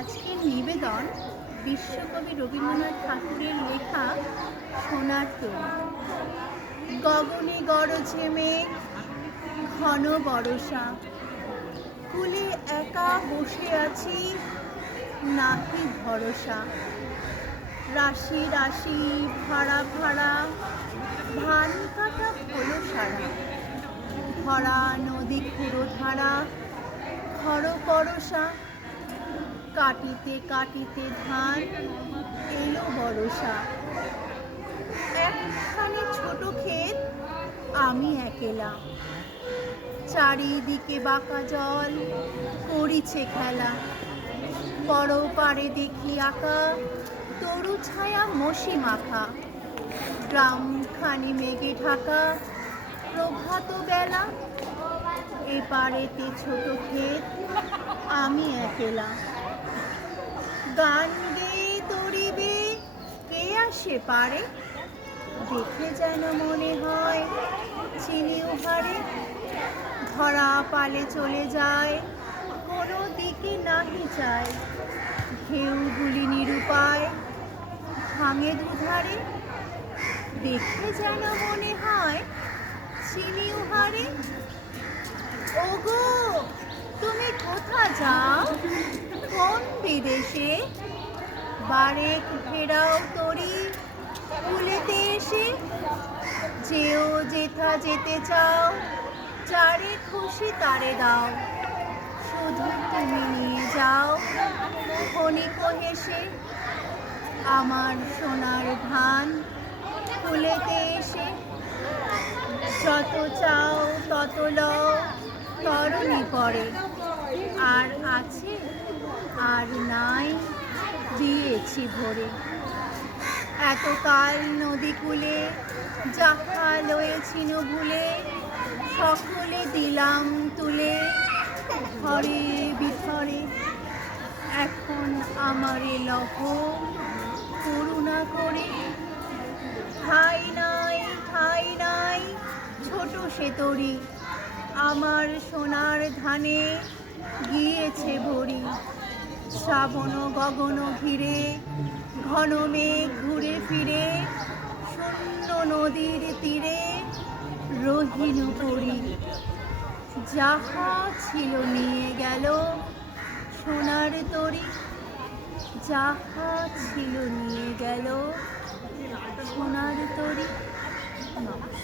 আজকের নিবেদন বিশ্বকবি রবীন্দ্রনাথ ঠাকুরের লেখা সোনার তরী। গগনে গরজে মেঘ, ঘন বরষা, কুলে একা বসে আছি, নাহি ভরসা। রাশি রাশি ভাড়া ভাড়া, ধান কাটা হলো সারা। ধরা নদী খুঁড়ো ধারা, খর পরশা। কাটিতে কাটিতে ধান এলো বরষা। একখানি ছোট ক্ষেত, আমি একেলা। চারিদিকে বাঁকা জল, করিছে খেলা। বড় পারে দেখি আঁকা, তরু ছায়া মসি মাখা। গ্রামখানি মেঘে ঢাকা, প্রভাত বেলা। এপারেতে ছোট ক্ষেত, আমি একেলা। গান গেয়ে তরিবে কে আসে পারে, দেখে যেন মনে হয় চিনি উহারে। ধরা পালে চলে যায়, কোনো দিকে নাহি চায়। ঢেউগুলি নিরুপায়, ভাঙে দুধারে। দেখে যেন মনে হয় চিনি উহারে। ওগো তুমি কোথা যাও, কোন বিদেশে? বারেক ফেরাও তরি কুলেতে এসে। যেও যেথা যেতে চাও, যারে খুশি তারে দাও। শুধু তুমি নিয়ে যাও ক্ষণিক হেসে। আমার সোনার ধান কুলেতে এসে। যত চাও তত লও, তরণী পরে। আর আছে আর নাই, দিয়েছি ভরে। এতকাল নদী কূলে যাহা লয়েছিনু ভুলে, সকলে দিলাম তুলে ঘরে বিঘরে। এখন আমারে লহ করুণা করে। ঠাই নাই ঠাই নাই, ছোট সে তরী, আমার সোনার ধানে গিয়েছে ভরি। শ্রাবণ গগন ঘিরে, ঘন মেঘ ঘুরে ফিরে। শূন্য নদীর তীরে রহিনু পড়ি। যাহা ছিল নিয়ে গেল সোনার তরী, যাহা ছিল নিয়ে গেল সোনার তরী। নমস্কার।